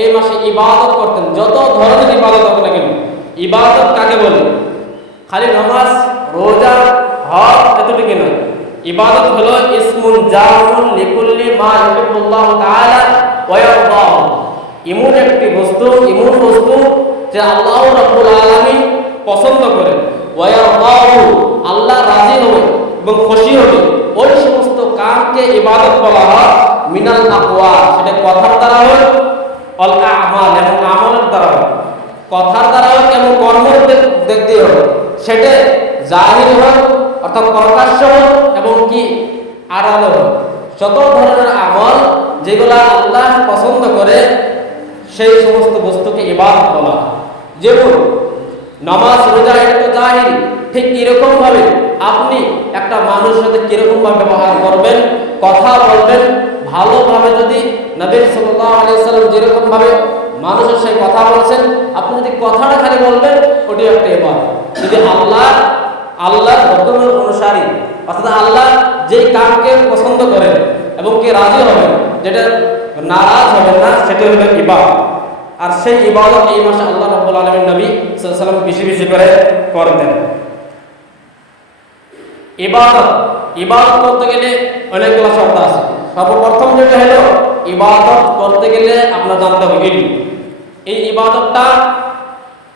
এই মাসে ইবাদত করতেন। যত ধরনের ইবাদত হোক না কেন, ইবাদত কাকে বলে? খালি নামাজ, রোজা, হজ এতটুকু নয়। ইবাদত হলো ইসমুন জামুন লিকুল্লি মা ইউহিব্বুল্লাহু তাআলা ওয়া ইয়ারদাহু। এমন একটি বস্তু, এমন বস্তু যে আল্লাহ রাব্বুল আলামিন পছন্দ করেন, ওয়া ইয়ারদাহু আল্লাহ রাজি হবে এবং খুশি হবে, ওই সমস্ত কামকে ইবাদত বলা হয়। মিনাল আকওয়া, সেটা কথার দ্বারা হয়, অল আমাল এবং আমলের দ্বারা হয়। কথার দ্বারা হয় এবং কর্মের দিক দিয়ে হয়। সেটা জাহির হয় অর্থাৎ প্রকাশ্য হয় এবং কি আড়াল হয়। যত ধরনের আমল যেগুলা আল্লাহ পছন্দ করে সেই সমস্ত বস্তুকে ইবাদত বলা হয়। যেমন নামাজ, রোজা, এটা তো জাহির। ঠিক এরকম ভাবে আপনি একটা মানুষের সাথে কিরকম ভাবে ব্যবহার করবেন, কথা বলবেন, ভালোভাবে যদি নবী সাল্লাল্লাহু আলাইহি সাল্লাম যেরকম ভাবে মানুষের সাথে কথা বলছেন, আপনি যদি কথাটা খালি বলবেন, ওটি একটা ইবাদত। যদি আল্লাহর হুকুমের অনুসারী, অর্থাৎ আল্লাহ যেই কামকে পছন্দ করেন এবং কে রাজি হবেন, যেটা নারাজ হবেন না, সেটা হলো ইবাদত। আর সেই ইবাদত এই মাসে আল্লাহ রাব্বুল আলামিন নবী সাল্লাল্লাহু আলাইহি ওয়াসাল্লাম বেশি বেশি করে করতেন। ইবাদত করতে গেলে অনেকগুলো শর্ত আছে। সর্বপ্রথম যেটা হলো, ইবাদত করতে গেলে আপনার জানতে হবে ইলম। এই ইবাদতটা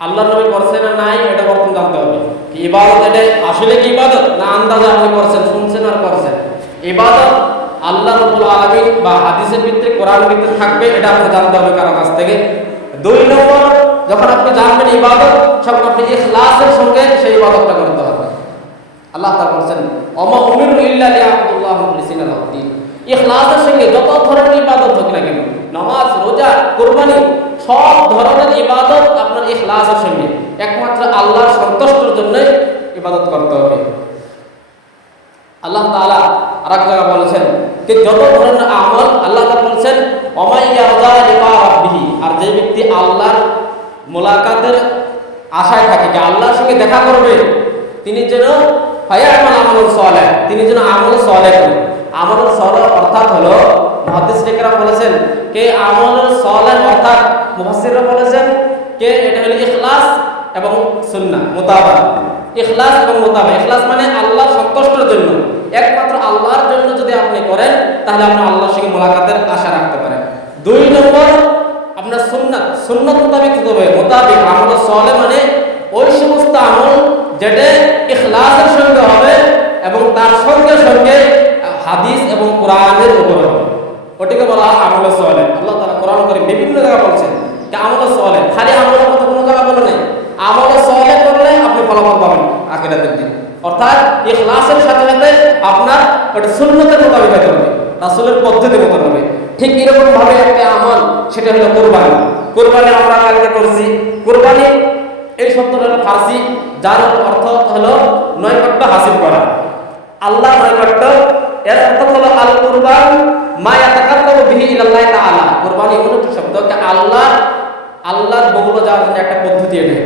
আল্লাহর নবী করছেন না নাই, এটা প্রথম জানতে হবে। ইবাদত এটা আসলে কি ইবাদত, না আন্দাজে আপনি করছেন, শুনছেন আর করছেন? ইবাদত আল্লাহ রাব্বুল আলামিন বা হাদিসের ভিতরে, কোরআন ভিতরে থাকবে, এটা আপনি জানতে হবে কারো কাছ থেকে। 2 নম্বর, যখন আপনি জানবেন ইবাদত, তখন আপনি ইখলাসের সঙ্গে সেই ইবাদতটা করতে হবে। আল্লাহ তাআলা বলেন, ওমা উমিরু ইল্লা লিয়াবুদুল্লাহ মুখলিসিনা লাহুদ্দিন। ইখলাসের সঙ্গে যত ধরনের ইবাদত হোক না কেন, নামাজ, রোজা, কুরবানি, সব ধরনের ইবাদত আপনার ইখলাসের সঙ্গে একমাত্র আল্লাহর সন্তুষ্টির জন্য ইবাদত করতে হবে। আল্লাহ তাআলা আরেক জায়গায় বলেছেন যে যত ধরনের আমল, আল্লাহ তাআলা বলেছেন ওমা ইয়ারদা লিকা রাব্বিহি। আর যে ব্যক্তি আল্লাহর মুলাকাতের আশায় থাকে, যে আল্লাহর সঙ্গে দেখা করবে, তিনি যেন ফায়ামাল আমালুন সালেহ, তিনি যেন আমল সালেহ করেন। আমল সালেহ অর্থাৎ হলো, মুহাদ্দিসরা বলেছেন কে আমল সালেহ অর্থাৎ, মুফাসসিররা বলেছেন কে এটা হলো ইখলাস এবং সুন্নাহ মুতাবা। ইখলাস এবং মুতাবা, ইখলাস মানে আল্লাহর সন্তুষ্টির জন্য, একমাত্র আল্লাহর জন্য যদি আপনি করেন, তাহলে আপনি আল্লাহর সঙ্গে মুলাকাতের আশা রাখতে পারেন। 2 নম্বর, আপনার সুন্নাত মোতাবেক হবে। মোতাবেক আমল সালেহ মানে ওই সমস্ত আমল যেটা ইখলাসের সঙ্গে হবে এবং তার সঙ্গে সঙ্গে হাদিস এবং কোরআনের উপর হবে, ওটিকে বলা হয় আমল সালেহ। আল্লাহ তাআলা কোরআন করে বিভিন্ন জায়গায় বলছেন যে আমল সালেহ। খালি আমলের কথা কোনো জায়গায় বলে নেই। আমল সালেহ করলে আপনি ফলাফল পাবেন আখিরাতের দিন। অর্থাৎ ইখলাসের সাথে সাথে আপনার ওটা সুন্নতের মোতাবেক হতে হবে, রাসূলের পদ্ধতি মতো হবে। ঠিক এরকম ভাবে একটা আমল, সেটা হলো কুরবানি। কুরবানি আমরা কালকে করছি। কুরবানি এই শব্দটা হলো ফার্সি, যার অর্থ হলো নৈকট্য হাসিল করা, আল্লাহর নৈকট্য। এর অর্থ হলো আল কুরবান মা ইয়াতাকাররাবু বিহি ইলাল্লাহি তাআলা। কুরবানি এমন একটা শব্দ যে আল্লাহর বগুলো যাওয়ার জন্য একটা পদ্ধতি। এটা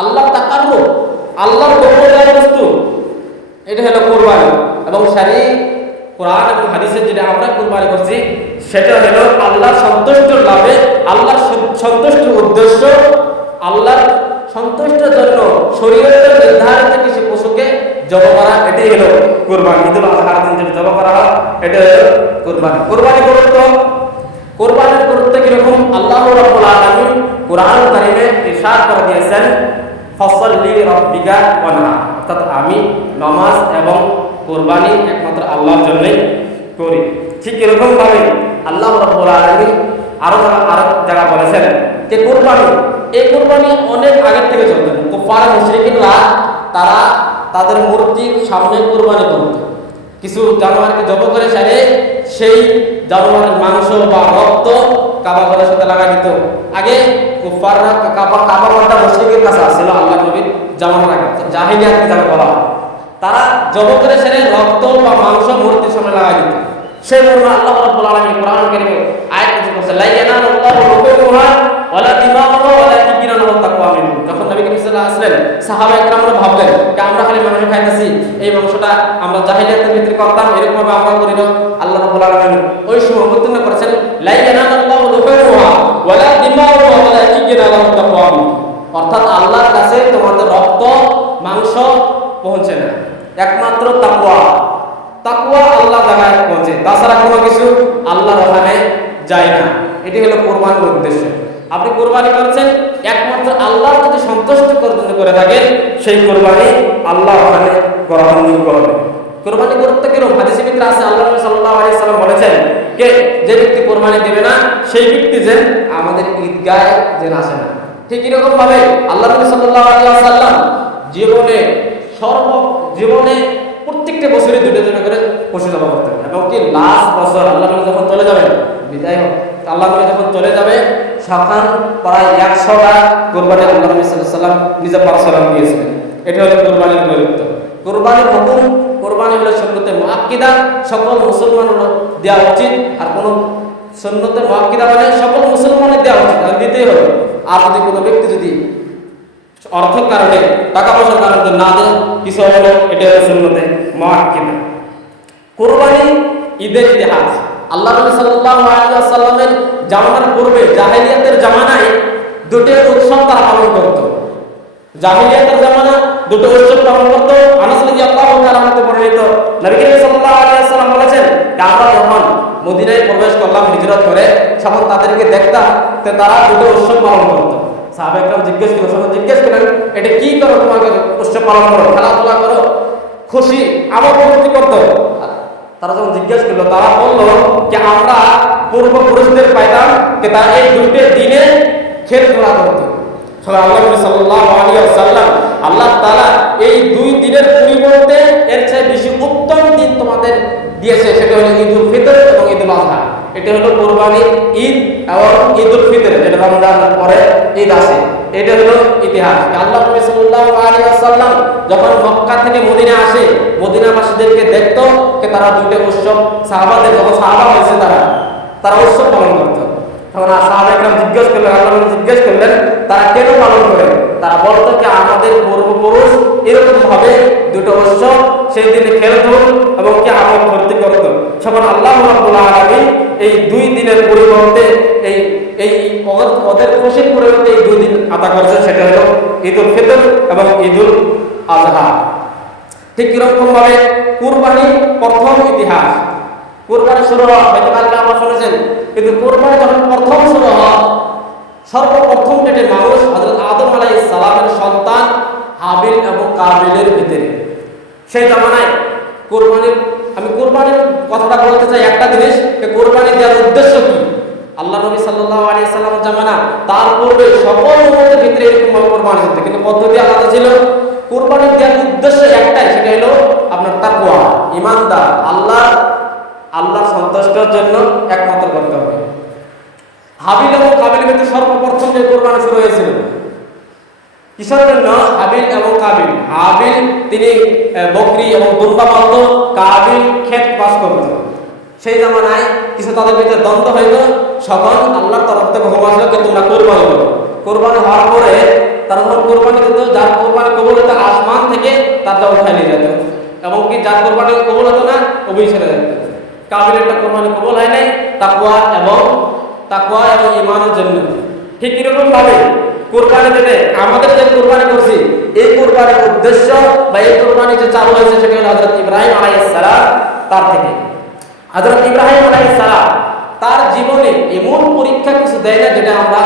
আল্লাহ তাকাররুব, আল্লাহর বগুলো যাওয়ার বস্তু, এটা হলো কুরবানি। এবং শরীয়ত, কোরআন এবং হাদিসের যেটা আমরা কুরবানি করছি, সেটা হলো আল্লাহর সন্তুষ্টির লাভে, আল্লাহর সন্তুষ্টির উদ্দেশ্য, আল্লাহর সন্তুষ্টির জন্য শরীয়তের নির্ধারিত কিছু পশুকে জব করা, এটাই হলো কুরবানি। ঈদুল আযহার দিন যেটা জব করা হয়, এটা হলো কুরবানি। কুরবানির গুরুত্ব কিরকম, আল্লাহ রাব্বুল আলামিন কোরআন কারীমে ইরশাদ করে দিয়েছেন, ফাসাল্লি রাব্বিকা ওয়ানহার। অর্থাৎ আমি নামাজ এবং কুরবানি একমাত্র আল্লাহর জন্যই করি। ঠিক এরকম ভাবে আল্লাহ রাব্বুল আলামিন আরো জায়গা বলেছেন যে কুরবানি, এই কুরবানি অনেক আগের থেকে চলতেন। কুফার মুশরিকিনরা তারা তাদের মূর্তির সামনে কুরবানি করত। কিছু জানোয়ারকে জব করে সারে সেই জানোয়ারের মাংস বা রক্ত কাবা ঘরের সাথে লাগা দিত। আগে কুফাররা কাবা ঘরটা মুশরিকের কাছে আসছিল, আল্লাহ নবীর জামানার আগে, জাহিলিয়াতকে যারা বলা হয়, তারা জব করে সেরে রক্ত বা মাংস মূর্তির সামনে লাগা দিত। সেই মর্মে আল্লাহ রাব্বুল আলামিন কোরআন কারীমে আয়াত নাযিল করেছেন, লা ইয়ানালুল্লাহু লুহুমুহা ওয়ালা দিমাউহা ওয়ালাকিন ইয়ানালুহু তাকওয়া মিনকুম। যখন নবী করিম সাল্লাল্লাহু আলাইহি ওয়াসাল্লাম সাহাবা একরামরা ভাবলেন যে আমরা খালি মাংস খাইতেছি, এই মাংসটা আমরা জাহিলিয়াতের ভিতরে করতাম, এরকম ভাবে আমরা করি না। আল্লাহ রাব্বুল আলামিন ওই সময় অবতীর্ণ করেছেন, লা ইয়ানালুল্লাহু লুহুমুহা অর্থাৎ আল্লাহর কাছে তোমাদের রক্ত মাংস পৌঁছে না, একমাত্র তাকওয়া। তাকওয়া আল্লাহ জায়গায় পৌঁছে, তাছাড়া কোনো কিছু আল্লাহর ওখানে যায় না। এটি হলো কোরবানির উদ্দেশ্য। আপনি কোরবানি করছেন একমাত্র আল্লাহর যদি সন্তুষ্ট করে থাকেন, সেই কোরবানি আল্লাহ ওখানে গ্রহণযোগ্য হবে। কোরবানি করতে গেলেও হাদিসের ভিতরে আছে, আল্লাহ নবী সাল্লাল্লাহু আলাইহি সাল্লাম বলেছেন যে ব্যক্তি কোরবানি দেবে না সেই ব্যক্তি যেন আমাদের ঈদগাহে যেন আসে না। ঠিক এরকম ভাবে আল্লাহ নবী সাল্লাল্লাহু আলাইহি সাল্লাম জীবনে প্রত্যেকটা বছরে দুটো করে পশু জবাই করতেন, এবং কি লাস্ট বছর আল্লাহ নবী যখন চলে যাবেন, বিদায় আল্লাহ নবী যখন চলে যাবে, তখন প্রায় 100টা কোরবানি আল্লাহ নবী সাল্লাল্লাহু আলাইহি সাল্লাম নিজে পারসালাম দিয়েছিলেন। এটা হলো কোরবানির গুরুত্ব। কোরবানির হুকুম, কোরবানি হলো সুন্নতে মুআক্কিদা, সকল মুসলমানের দেওয়া উচিত। আর কোন সুন্নতে মুআক্কিদা মানে সকল মুসলমানের দেওয়া উচিত, আর দিতেই হবে। আর যদি কোনো ব্যক্তি যদি অর্থের কারণে, টাকা পয়সার কারণে না দেয়, কিছু হলো, এটা হলো সুন্নতে মুআক্কিদা। কোরবানি ঈদের ইতিহাস, আল্লাহ নবী সাল্লাল্লাহু আলাইহি ওয়াসাল্লামের জামানার পূর্বে জাহেলিয়াতের জামানায় দুটো উৎসব তারা পালন করত। জাহেলিয়াতের জামানা দুটো উৎসব পালন করত। আনাস রাদিয়াল্লাহু তাআলা হতে বর্ণিত, নবী করিম সাল্লাল্লাহু আলাইহি ওয়াসাল্লাম বলেছেন, আমরা যখন মদিনায় প্রবেশ করলাম হিজরত করে, তখন তাদেরকে দেখতাম যে তারা দুটো উৎসব পালন করত। সাহাবায়ে কেরাম জিজ্ঞেস করেন, এটা কি করো, তোমাকে উৎসব পালন করো, খেলাধুলা করো, খুশি আমোদ ফুর্তি করতো? তারা যখন জিজ্ঞেস করলো, তারা বললো যে আমরা পূর্বপুরুষদের পাইতাম যে তারা এই দুটো দিনে খেলাধুলা করতো। আল্লাহ নবী সাল্লাল্লাহু আলাইহি ওয়াসাল্লাম, আল্লাহ তাআলা এই দুই দিনের পরিবর্তে এর চেয়ে বেশি উত্তম দিন তোমাদের দিয়েছে, সেটা হলো ঈদুল ফিতর এবং ঈদুল আযহা। এটা হলো কুরবানির ঈদ এবং ঈদুল ফিতর, এটা রমজানের পরে ঈদ আসে। এটা হলো ইতিহাস। আল্লাহ নবী সাল্লাল্লাহু আলাইহি ওয়াসাল্লাম যখন মক্কা থেকে মদিনা আসে, মদিনাবাসীদেরকে দেখতো যে তারা দুটো উৎসব, সাহাবাদের যখন সাহাবা হয়েছে তারা উৎসব পালন করত। তখন সাহাবায়ে কেরাম জিজ্ঞেস করলেন, আল্লাহ নবী জিজ্ঞেস করলেন তারা কেন পালন করে? তারা বলতো যে আমাদের পূর্বপুরুষ এরকম ভাবে দুটো উৎসব সেই দিনে খেলতো এবং কি আমোদ ফুর্তি করতো। তখন আল্লাহ রাব্বুল আলামিন এই দুই দিনের পরিবর্তে এই ওদের খুশির পরিবর্তে এই দুই দিন আদা করেছে, সেটা হলো ঈদুল ফিতর এবং ঈদুল আযহা। ঠিক এরকম ভাবে কুরবানি প্রথম ইতিহাস, কুরবানি শুরু হওয়া হয়তো কালকে আমরা শুনেছেন, কিন্তু কুরবানি যখন প্রথম শুরু হওয়া, সর্বপ্রথম ডেটে মানুষ হযরত আদম আলাইহিস সালামের সন্তান হাবিল এবং কাবিলের ভিতরে, সেই জামানায় আমি কুরবানির কথাটা বলতে চাই একটা জিনিস, যে কুরবানি দেওয়ার উদ্দেশ্য কি। আল্লাহ নবী সাল্লাল্লাহু আলাইহি সাল্লামের জামানা, তার পূর্বে সকল উম্মতের ভিতরে এরকম ভাবে কুরবানি হতো, কিন্তু পদ্ধতি আলাদা ছিল। কুরবানি দেওয়ার উদ্দেশ্য একটাই, সেটা হলো আপনার তাকওয়া, ঈমানদার, আল্লাহ সন্তুষ্টির জন্য একমাত্র করতে হবে। হাবিল এবং কাবিলের ভিতরে সর্বপ্রথম যে কুরবানি শুরু হয়েছিল, কিসের জন্য? হাবিল এবং কাবিল। হাবিল তিনি বকরি এবং দুম্বা পালত, কাবিল ক্ষেত চাষ করত। সেই জামানায় কিছু তাদের ভিতরে দ্বন্দ্ব হইল, তখন আল্লাহর তরফ থেকে হুকুম আসলো যে তোমরা কুরবানি করো। কুরবানি হওয়ার পরে তারা যখন কুরবানি দিত, যার কুরবানি কবুল হতো আসমান থেকে তারটা উঠাই নিয়ে যেত, এবং কি যার কুরবানি কবুল হতো না ওই ছেড়ে যেত। কাবিলেরটা কুরবানি কবুল হয় নাই তাকওয়া এবং ঈমানের জন্য। ঠিক এরকম ভাবে কুরবানি দিতে আমাদের যে কুরবানি করছি, এই কুরবানির উদ্দেশ্য বা এই কুরবানি যে চালু হয়েছে সেটা হলো হযরত ইব্রাহিম আলাইহিস সালাম। তার থেকে হযরত ইব্রাহিম আলাইহিস সালাম তার জীবনে এমন পরীক্ষা কিছু দেয় না যেটা আমরা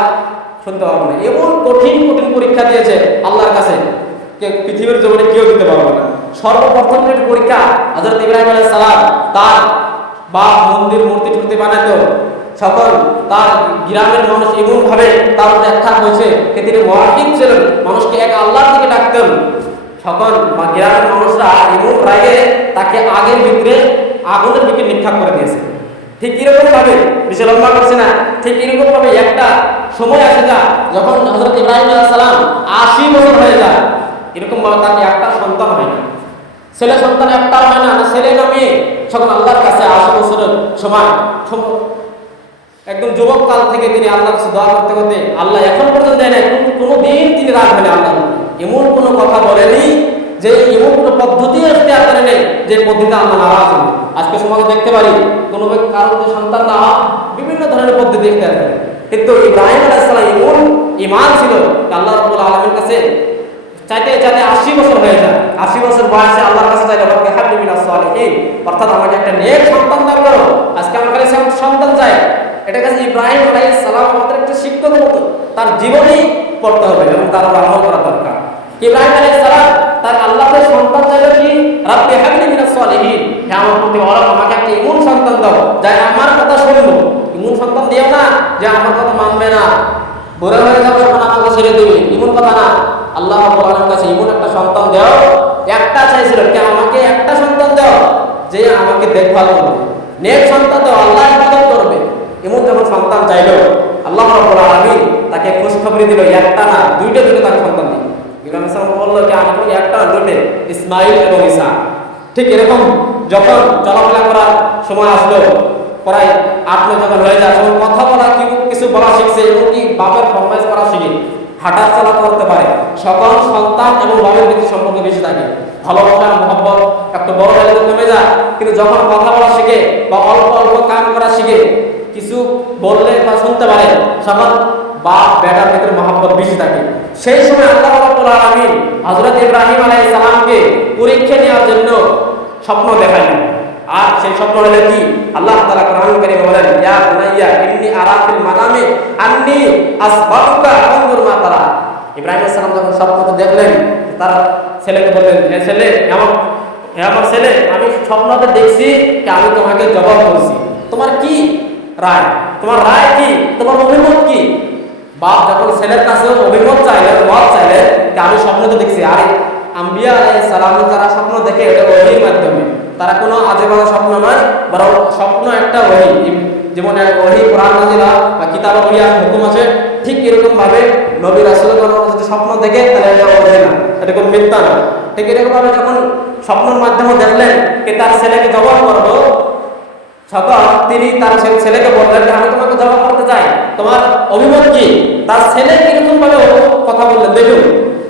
শুনতে পারবো না। এমন কঠিন পরীক্ষা দিয়েছে আল্লাহর কাছে, পৃথিবীর জীবনে কেউ দিতে পারবে না। সর্বপ্রথম যে পরীক্ষা, হযরত ইব্রাহিম আলাইহিস সালাম তার বাপ মূর্তি বানাতো, সকল তার গ্রামের মানুষ এমন ভাবে তার ব্যাখ্যা হয়েছে যে তিনি মুওয়াহিদ ছিলেন, মানুষকে এক আল্লাহর দিকে ডাকতেন। সকল গ্রামের মানুষরা এমন রাগে তাকে আগের ভিতরে আগুনের দিকে নিক্ষেপ করে দিয়েছে। ঠিক এরকম ভাবে, বেশি লম্বা করছে না, ঠিক এরকম ভাবে একটা সময় আসে যা যখন হযরত ইব্রাহিম আলাইহিস সালাম 80 বছর হয়ে যায়, এরকম ভাবে তার একটা সন্তান হয় না, ছেলে সন্তান একটা হয় না, ছেলে না মেয়ে। সকল আল্লাহর কাছে 80 বছরের সময়, একদম যুবক কাল থেকে তিনি আল্লাহর কাছে দোয়া করতে করতে আল্লাহ এখন পর্যন্ত দেয় না, কোনো দিন তিনি রাখবেন আল্লাহ এমন কোনো কথা বলেনি, যে এমন কোনো পদ্ধতি আসতে আপনারা নেই যে পদ্ধতিতে আল্লাহ নারাজ হবে। আজকে সমাজে দেখতে পারি কোনো কারো সন্তান না বিভিন্ন ধরনের পদ্ধতি দেখতে পারে, কিন্তু ইব্রাহিম আলাইহিস সালাম এমন ঈমান ছিল আল্লাহ রাব্বুল আলামিনের কাছে চাইতে চাইতে 80 বছর হয়ে যায়। 80 বছর বয়সে আল্লাহর কাছে চাইলে রব্বি হাবলি মিনাস সালিহিন, অর্থাৎ আমাকে একটা নেক সন্তান দান করো। আজকে আমার খালি সন্তান চাই। এটা কাছে ইব্রাহিম আলাইহিস সালাম আমাদের একটা শিক্ষকের মতো, তার জীবনেই পড়তে হবে এবং তার আমল করা দরকার। ইব্রাহিম আলাইহিস সালাম তার আল্লাহকে সন্তান চাইলো কি, রব্বি হাবলি মিনাস সালিহিন, হে আমার প্রতি আমাকে একটা এমন সন্তান দাও যা আমার কথা শুনবো। এমন সন্তান দিও না যে আমার কথা মানবে না, বুড়া হয়ে যাবে তখন আমাকে ছেড়ে দেবে, এমন কথা না। আল্লাহ রাব্বুল আলামিনের কাছে এমন একটা সন্তান দাও, একটা চাইছিল যে আমাকে একটা সন্তান দাও যে আমাকে দেখভাল করবে, নেক সন্তান দাও, আল্লাহ ইবাদত করবে। এমন যখন সন্তান চাইলো আল্লাহ রাব্বুল আলামিন তাকে খুশখবরি দিল, একটা না দুইটা তাকে সন্তান দিল। ইব্রাহিম আলাইহিস সালাম বলল যে আমি একটা না দুটো, ইসমাঈল এবং ঈসা। ঠিক এরকম যখন চলাফেরা করার সময় আসলো, প্রায় 8 যখন হয়ে যায়, তখন কথা বলা কিছু বলা শিখছে এবং কি বাবার ফরমাইশ করা শিখে হাঁটা চলা করতে পারে। সকল সন্তান এবং বাবার ভিত্তি সম্পর্কে বেশি থাকে, ভালোবাসা মহব্বত একটু বড় হলে কমে যায়, কিন্তু যখন কথা বলা শিখে বা অল্প অল্প কাম করা শিখে, কিছু বললে বা শুনতে পারে, তখন বাপ বেটার ভিতরে মহব্বত বেশি থাকে। সেই সময় আল্লাহ রাব্বুল আলামিন হযরত ইব্রাহিম আলাইহিস সালামকে পরীক্ষা নেওয়ার জন্য স্বপ্ন দেখালেন। আর সেই স্বপ্ন হলো কি, আল্লাহ তাআলা কোরআন কারীমে বলেন, ইয়া বুনাইয়া ইন্নী আরা ফিল মানামি আন্নী আসবাহুকা ফানজুর মা তারা। ইব্রাহিম আলাইহিস সালাম যখন স্বপ্নতে দেখলেন, তার ছেলেকে বললেন, হে ছেলে, আমার ছেলে, আমি স্বপ্নতে দেখছি যে আমি তোমাকে জবাব করছি, তোমার কি রায়, তোমার রায় কি, তোমার অভিমত কি? বাপ যখন ছেলের কাছে অভিমত চাইলেন, মত চাইলেন যে আমি স্বপ্নতে দেখছি। আরে আম্বিয়া আলাইহিস সালাম যারা স্বপ্ন দেখে এটা ওহীর মাধ্যমে, তারা কোনো আজে বাজে স্বপ্ন নয়, বরং স্বপ্ন একটা ওহী। যেমন ওহী কোরআন নাযিল বা কিতাবে ওহী হুকুম আছে, ঠিক এরকম ভাবে নবী রাসূলগণ যদি স্বপ্ন দেখে তাহলে এটা ওহী না, এটা কোনো মিথ্যা না। ঠিক এরকম ভাবে যখন স্বপ্নের মাধ্যমে দেখলেন যে তার ছেলেকে জবাব করবো, তখন তিনি তার ছেলেকে বললেন যে আমি তোমাকে জবাব করতে চাই, তোমার অভিমত কি? তার ছেলে কিরকম ভাবে কথা বললেন দেখুন।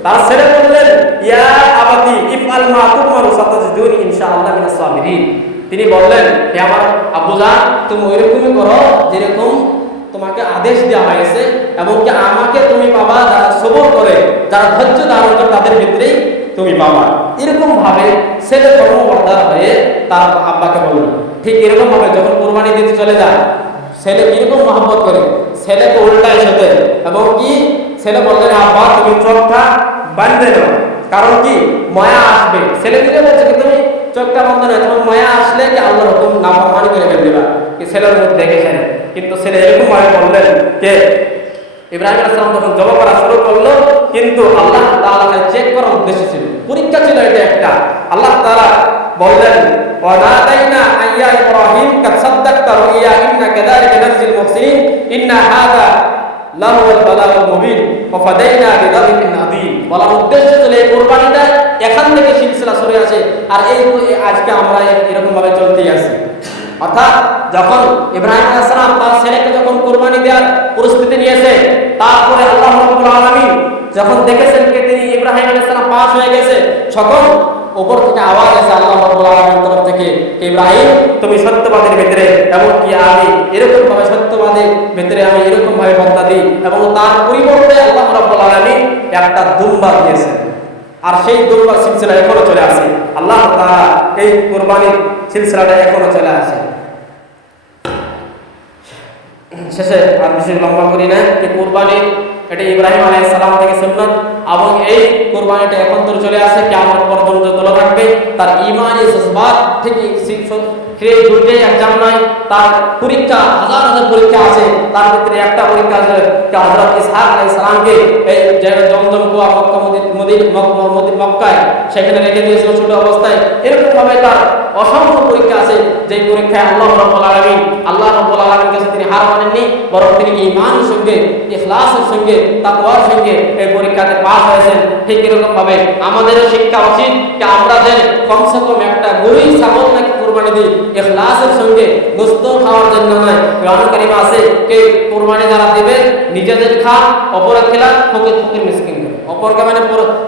তার ছেলে বললেন, ইয়া আবাতি ইফআল মা তুমারু সাতাজিদুনি ইনশাআল্লাহ মিনাস সাবিরিন। তিনি বললেন, হে আমার আব্বুজান, তুমি ওইরকমই করো যেরকম তোমাকে আদেশ দেওয়া হয়েছে, এবং কি আমাকে তুমি পাবা যারা সবর করে, যারা ধৈর্য ধারণ করে, তাদের ভিতরেই তুমি পাবা। এরকম ভাবে ছেলে কর্মবর্ধা হয়ে তার আব্বাকে বলল। ঠিক এরকম ভাবে যখন কুরবানি দিতে চলে যায়, ছেলে কিরকম মহব্বত করে, ছেলেকে উল্টায় সাথে, এবং কি ছেলে বললেন, আব্বা তুমি চোখটা বাঁধে দাও, কারণ কি মায়া আসবে। ছেলে দিকে বলছে কি তুমি চোখটা বন্ধ না, তোমার মায়া আসলে কি আল্লাহর হুকুম নাফরমানি করে ফেলবে না, কি ছেলের মুখ দেখেছেন। কিন্তু ছেলে এরকম ভাবে বললেন যে ইব্রাহিম আলাইহিস সালাম যখন জবাব করা শুরু করলো, কিন্তু আল্লাহ তাআলা চেক করার উদ্দেশ্য ছিল, পরীক্ষা ছিল এটা একটা। আল্লাহ তাআলা বললেন, ওয়ানাদাইনা আইয়া ইব্রাহিম কাদ সাদ্দাকতা রুইয়া ইন্না কাযালিকা নারজিল মুহসিনিন ইন্না হাযা লাহুল বালাগুল মুবিন ওয়া ফাদাইনা বিযাবিহিন আযীম। বলার উদ্দেশ্য ছিল এই কুরবানিটা এখান থেকে সিলসিলা শুরু আছে, আর এই আজকে আমরা এরকম ভাবে চলতেই আছি। অর্থাৎ যখন ইব্রাহিম আলাইহিস সালাম তার ছেলেকে যখন কুরবানি দেওয়ার পরিস্থিতি নিয়েছে, তারপরে আল্লাহ রাব্বুল আলামিন যখন দেখেছেন যে তিনি ইব্রাহিম আলাইহিস সালাম পাস হয়ে গেছে, তখন উপর থেকে আওয়াজ আসে আল্লাহ রাব্বুল আলামিনের তরফ থেকে, ইব্রাহিম তুমি সত্যবাদের ভিতরে, এবং কি আমি এরকম ভাবে সত্যবাদের ভিতরে আমি এরকম ভাবে বর্তা দিই। এবং তার পরিবর্তে আল্লাহ রাব্বুল আলামিন একটা দুম্বা দিয়েছেন, আর সেই দুম্বার সিলসিলা এখনো চলে আসে। আল্লাহ তাআলা এই কুরবানির সিলসিলাটা এখনো চলে আসে। শেষে আর বেশি লম্বা করি না, এই কুরবানি এটা ইব্রাহিম আলাইহিস সালাম থেকে সুন্নাত, এবং এই কুরবানিটা এখন তো চলে আসে, কিয়ামত পর্যন্ত চলে থাকবে। তার ঈমানি জজবাত ঠিক সেই দুইটাই এক্সাম নয়, তার পরীক্ষা হাজার হাজার পরীক্ষা আছে। তার ভিতরে একটা পরীক্ষা আছে যে হযরত ইসহাক আলাইহিস সালামকে এই যে জমজম কুয়া মক্কায় সেখানে রেখে দিয়েছিল ছোট অবস্থায়। এরকম ভাবে তার অসংখ্য পরীক্ষা আছে, যে পরীক্ষায় আল্লাহ রাব্বুল আলামিন কাছে তিনি হার মানেননি, বরং তিনি ঈমানের সঙ্গে, ইখলাসের সঙ্গে, তাকওয়ার সঙ্গে এই পরীক্ষাতে পাস হয়েছেন। ঠিক এরকম ভাবে আমাদেরও শিক্ষা উচিত যে আমরা যে কমসে কম একটা গরু ছাগল নাকি কুরবানি দিই, ইখলাসের সঙ্গে, গোশত খাওয়ার জন্য নয়। কোরআন কারীমে আছে যে কুরবানি যারা দেবে নিজেদের খান, অপরের খেলান, ফকির মিসকিন, অপরকে মানে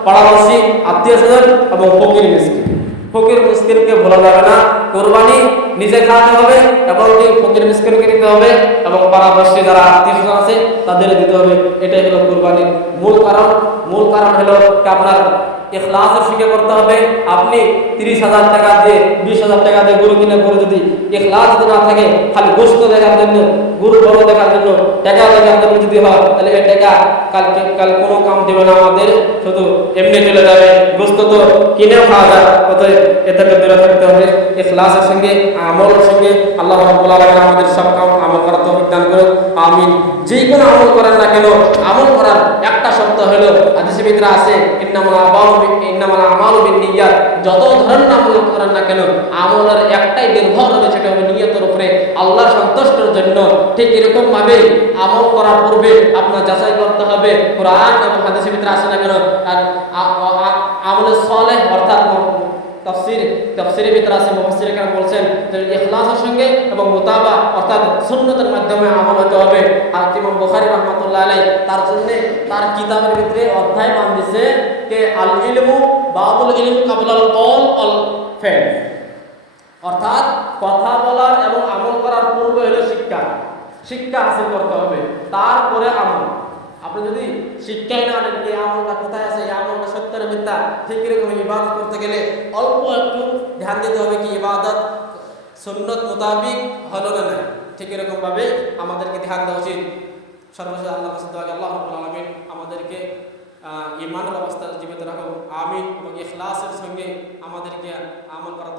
পাড়াপড়শি, আত্মীয় স্বজন এবং ফকির মিসকিন। ফকির মিসকিনকে ভোলা যাবে না। কোরবানি নিজে খাওয়াতে হবে এবং কি ফকির মিসকিনকে দিতে হবে এবং পাড়াপড়শি যারা আত্মীয়স্বজন আছে তাদের দিতে হবে। এটাই হলো কোরবানির মূল কারণ। মূল কারণ হলো আপনার ইখলাসের সঙ্গে করতে হবে। আপনি 30,000 টাকা দিয়ে 20,000 টাকা দিয়ে গরু কিনে গরু যদি ইখলাস যদি না থাকে, খালি গোশত দেখার জন্য, গরু বড় দেখার জন্য, টাকা দেখার জন্য যদি হয়, তাহলে এই টাকা কাল কোনো কাম দেবে না আমাদের, শুধু এমনি চলে যাবে। গোশত তো কিনেও খাওয়া যায়। অতএব এ থেকে দূরে থাকতে হবে। ইখলাসের সঙ্গে আমলের সঙ্গে আল্লাহ রাব্বুল আলামিন আমাদের সব কাম আমল করার তৌফিক দান করুন, আমিন। যে কোনো আমল করেন না কেন, আমল করার একটা শর্ত হলো, হাদিসের ভিতরে আছে ইন্নামাল আমালু বিন্নিয়াত। যত ধরনের আমল করেন না কেন, আমলের একটাই নির্ভর হবে, সেটা হবে নিয়তের উপরে, আল্লাহর সন্তুষ্টির জন্য। ঠিক এরকম ভাবে আমল করার পূর্বে আপনার যাচাই করতে হবে কোরআন এবং হাদিসের ভিতরে আছে না কেন। আর আমলে সালেহ অর্থাৎ তাফসীরের ভিতরে আছে, মুফাসসির কেরাম বলছেন যে ইখলাসের সঙ্গে এবং মুতাবা অর্থাৎ সুন্নতের মাধ্যমে আমল হতে হবে। আর ইমাম বুখারী রাহমাতুল্লাহ আলাইহি তার জন্য তার কিতাবের ভিতরে অধ্যায় বান দিয়েছে যে আল ইলমু বাবুল ইলম কাবলাল কওল ওয়াল ফি'ল, অর্থাৎ কথা বলার এবং আমল করার পূর্বে হলো শিক্ষা। শিক্ষা হাসিল করতে হবে, তারপরে আমল। আপনি যদি শিক্ষাই না নেন এই আমলটা কোথায় আছে, এই আমলটা সত্য না মিথ্যা, ঠিক এরকম ইবাদত করতে গেলে অল্প একটু ধ্যান দিতে হবে কি ইবাদত সুন্নত মোতাবিক হলো না নাই। ঠিক এরকম ভাবে আমাদেরকে ধ্যান দেওয়া উচিত। সর্বশেষ আল্লাহ আল্লাহ রাব্বুল আলামিন আমাদেরকে ঈমানের অবস্থা জীবিত রাখুন, আমিন। এবং ইখলাসের সঙ্গে আমাদেরকে আমল করা